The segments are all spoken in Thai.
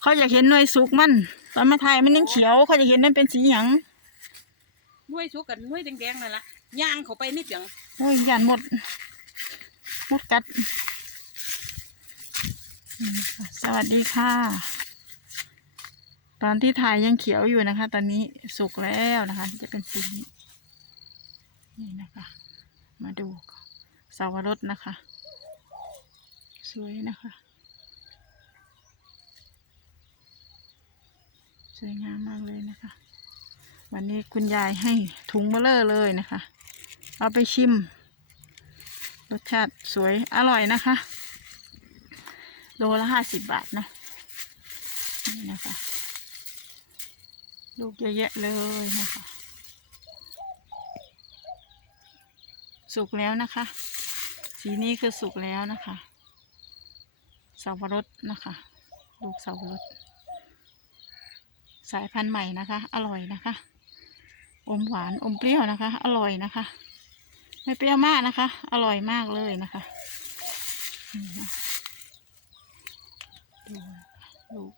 เขาอยากเห็นหน่วยสุกมัน ตอนมาถ่ายมันยังเขียว เขาจะเห็นมันเป็นสีหยังหน่วยสุกกันหน่วยแดงๆนั่นล่ะย่างเข้าไปนิดเดียวโอ้ยยันหมดหมดกัดอืมค่ะสวัสดีค่ะ ตอนที่ถ่ายยังเขียวอยู่นะคะ ตอนนี้สุกแล้วนะคะ จะเป็นสีนี้นี่นะคะ มาดูสาวรสนะคะ สวยนะคะ สวยงามมากเลยนะคะ วันนี้คุณยายให้ถุงเบลเลอร์เลยนะคะ เอาไปชิม รสชาติสวยอร่อยนะคะ โลละห้าสิบบาทนะนี่นะคะ ลูกเยอะแยะเลยนะคะ สุกแล้วนะคะ สีนี้คือสุกแล้วนะคะสาวรสนะคะ ลูกสาวรส สายพันธุ์ใหม่นะคะ อร่อยนะคะ อมหวานอมเปรี้ยวนะคะ อร่อยนะคะ ไม่เปรี้ยวมากนะคะ อร่อยมากเลยนะคะนี่นะดูลูก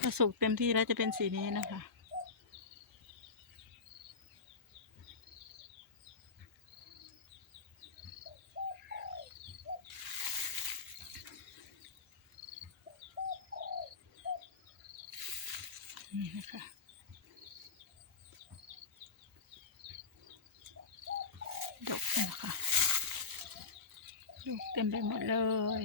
ถ้าสุกเต็มที่แล้วจะเป็นสีนี้นะคะ นี่นะคะดกนะคะลูกเต็มไปหมดเลย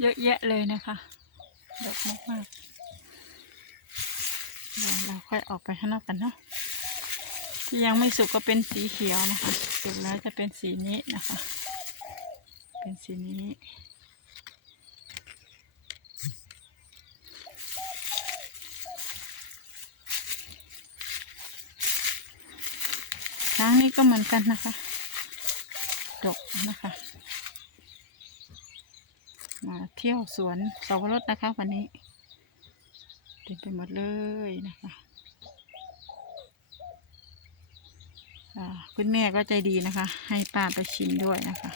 เยอะแยะเลยนะคะดกมากๆเดี๋ยวเราค่อยออกไปข้างนอกกันเนาะ ที่ยังไม่สุกก็เป็นสีเขียวนะคะ สุกแล้วจะเป็นสีนี้นะคะ เป็นสีนี้ ช้างนี้ก็เหมือนกันนะคะ ดกนะคะ มาเที่ยวสวนสวรสนะคะวันนี้เต็มไปหมดเลยนะคะคุณแม่ก็ใจดีนะคะ ให้ป้าไปชิมด้วยนะคะ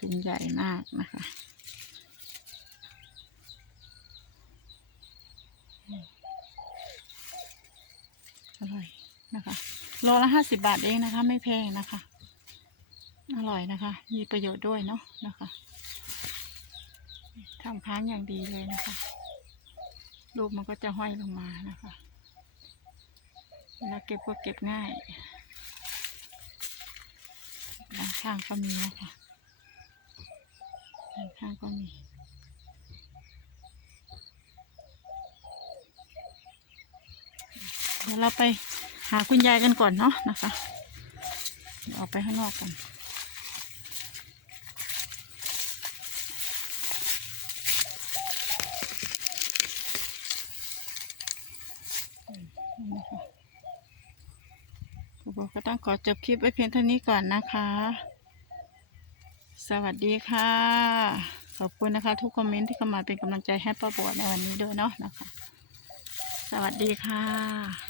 ถุงใหญ่มากนะคะอร่อยนะคะโลละห้าสิบบาทเองนะคะ ไม่แพงนะคะ อร่อยนะคะ มีประโยชน์ด้วยเนาะนะคะทำค้างอย่างดีเลยนะคะ ลูกมันก็จะห้อยลงมานะคะเวลาเก็บก็เก็บง่ายด้านข้างก็มีนะคะ ด้านข้างก็มี เดี๋ยวเราไปหาคุณยายกันก่อนเนาะนะคะออกไปข้างนอกกันนี่นะคะครูโบก็ต้องขอจบคลิปไว้เพียงเท่านี้ก่อนนะคะ สวัสดีค่ะ ขอบคุณนะคะ ทุกคอมเมนต์ที่เข้ามาเป็นกำลังใจให้ป้าบัวในวันนี้ด้วยเนาะนะคะ สวัสดีค่ะ